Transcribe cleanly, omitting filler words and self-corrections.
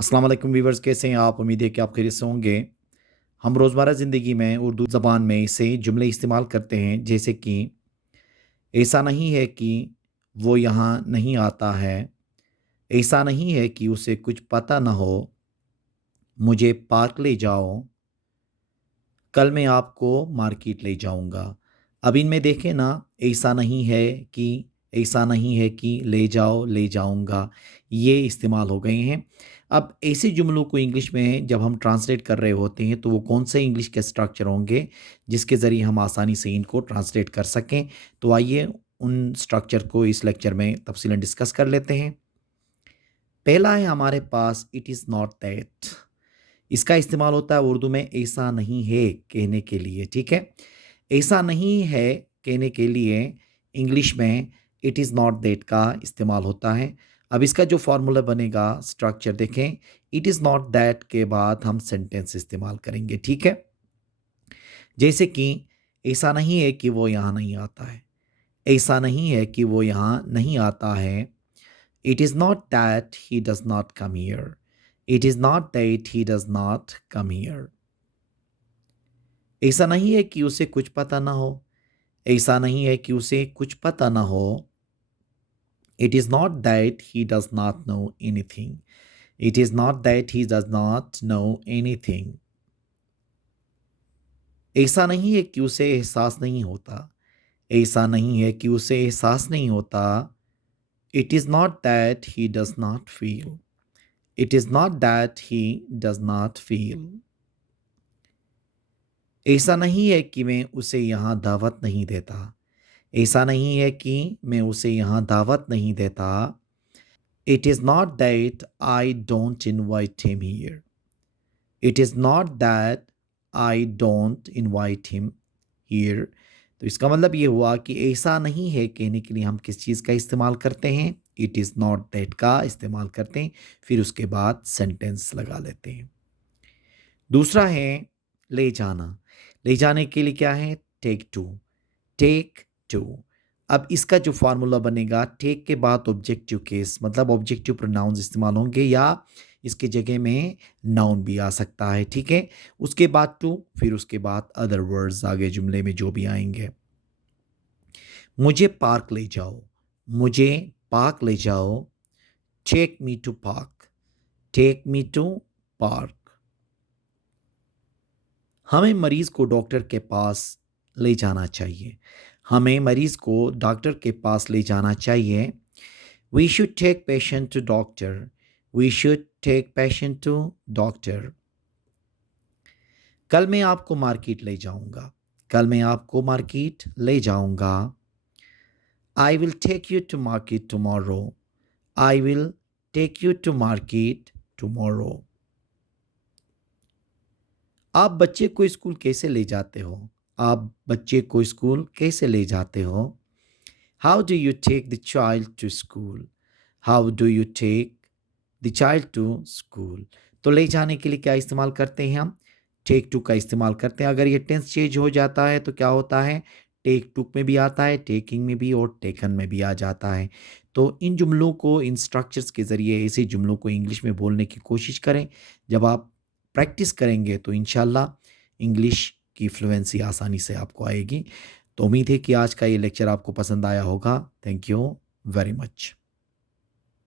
अस्सलाम वालेकुम वीवर्स, कैसे हैं आप? उम्मीद है कि आप खैरियत से होंगे। हम रोज़मर्रा ज़िंदगी में उर्दू ज़बान में से जुमले इस्तेमाल करते हैं, जैसे कि ऐसा नहीं है कि वो यहाँ नहीं आता है, ऐसा नहीं है कि उसे कुछ पता ना हो, मुझे पार्क ले जाओ, कल मैं आपको मार्केट ले जाऊँगा। अब इनमें देखें ना, ऐसा नहीं है कि, ऐसा नहीं है कि, ले जाओ, ले जाऊँगा, ये इस्तेमाल हो गए हैं। अब ऐसे जुमलों को इंग्लिश में जब हम ट्रांसलेट कर रहे होते हैं, तो वो कौन से इंग्लिश के स्ट्रक्चर होंगे, जिसके ज़रिए हम आसानी से इनको ट्रांसलेट कर सकें। तो आइए उन स्ट्रक्चर को इस लेक्चर में तफ़सीलन डिस्कस कर लेते हैं। पहला है हमारे पास इट इज़ नॉट दैट। इसका इस्तेमाल होता है उर्दू में ऐसा नहीं है कहने के लिए, ठीक है? ऐसा नहीं है कहने के लिए इंग्लिश में इट इज़ नॉट दैट का इस्तेमाल होता है। अब इसका जो फ़ॉर्मूला बनेगा, स्ट्रक्चर देखें, इट इज़ नॉट दैट के बाद हम सेंटेंस इस्तेमाल करेंगे, ठीक है? जैसे कि ऐसा नहीं है कि वो यहाँ नहीं आता है, ऐसा नहीं है कि वो यहाँ नहीं आता है। It is not that he does not come here, it is not that he does not come here. ऐसा नहीं है कि उसे कुछ पता ना हो, ऐसा नहीं है कि उसे कुछ पता ना हो। It is not that he does not know anything, it is not that he does not know anything. ऐसा नहीं है कि उसे एहसास नहीं होता, ऐसा नहीं है कि उसे एहसास नहीं होता। It is not that he does not feel, it is not that he does not feel. ऐसा नहीं है कि मैं उसे यहाँ दावत नहीं देता, ऐसा नहीं है कि मैं उसे यहाँ दावत नहीं देता। It is not that I don't invite him here, it is not that I don't invite him here. तो इसका मतलब ये हुआ कि ऐसा नहीं है कहने के लिए हम किस चीज़ का इस्तेमाल करते हैं, इट इज़ नॉट दैट का इस्तेमाल करते हैं, फिर उसके बाद सेंटेंस लगा लेते हैं। दूसरा है ले जाना। ले जाने के लिए क्या है? Take to, take to. अब इसका जो फार्मूला बनेगा, टेक के बाद ऑब्जेक्टिव केस, मतलब ऑब्जेक्टिव प्रोनाउंस इस्तेमाल होंगे, या इसके जगह में नाउन भी आ सकता है, ठीक है? उसके बाद टू, फिर उसके बाद अदर वर्ड्स आगे जुमले में जो भी आएंगे। मुझे पार्क ले जाओ, मुझे पार्क ले जाओ, take me to park, take me to park. हमें मरीज को डॉक्टर के पास ले जाना चाहिए, हमें मरीज को डॉक्टर के पास ले जाना चाहिए। We should take patient to doctor, we should take patient to doctor. कल मैं आपको मार्केट ले जाऊंगा, कल मैं आपको मार्केट ले जाऊंगा। I will take you to market tomorrow, I will take you to market tomorrow. आप बच्चे को स्कूल कैसे ले जाते हो, आप बच्चे को स्कूल कैसे ले जाते हो। How do you take the child to school, how do you take the child to school. तो ले जाने के लिए क्या इस्तेमाल करते हैं हम? टेक टू का इस्तेमाल करते हैं। अगर ये टेंस चेंज हो जाता है तो क्या होता है? टेक टू में भी आता है, टेकिंग में भी और टेकन में भी आ जाता है। तो इन जुमलों को, इन स्ट्रक्चर्स के ज़रिए ऐसे जुमलों को इंग्लिश में बोलने की कोशिश करें। जब आप प्रैक्टिस करेंगे तो इंशाल्लाह इंग्लिश की फ्लुएंसी आसानी से आपको आएगी। तो उम्मीद है कि आज का ये लेक्चर आपको पसंद आया होगा। Thank you very much.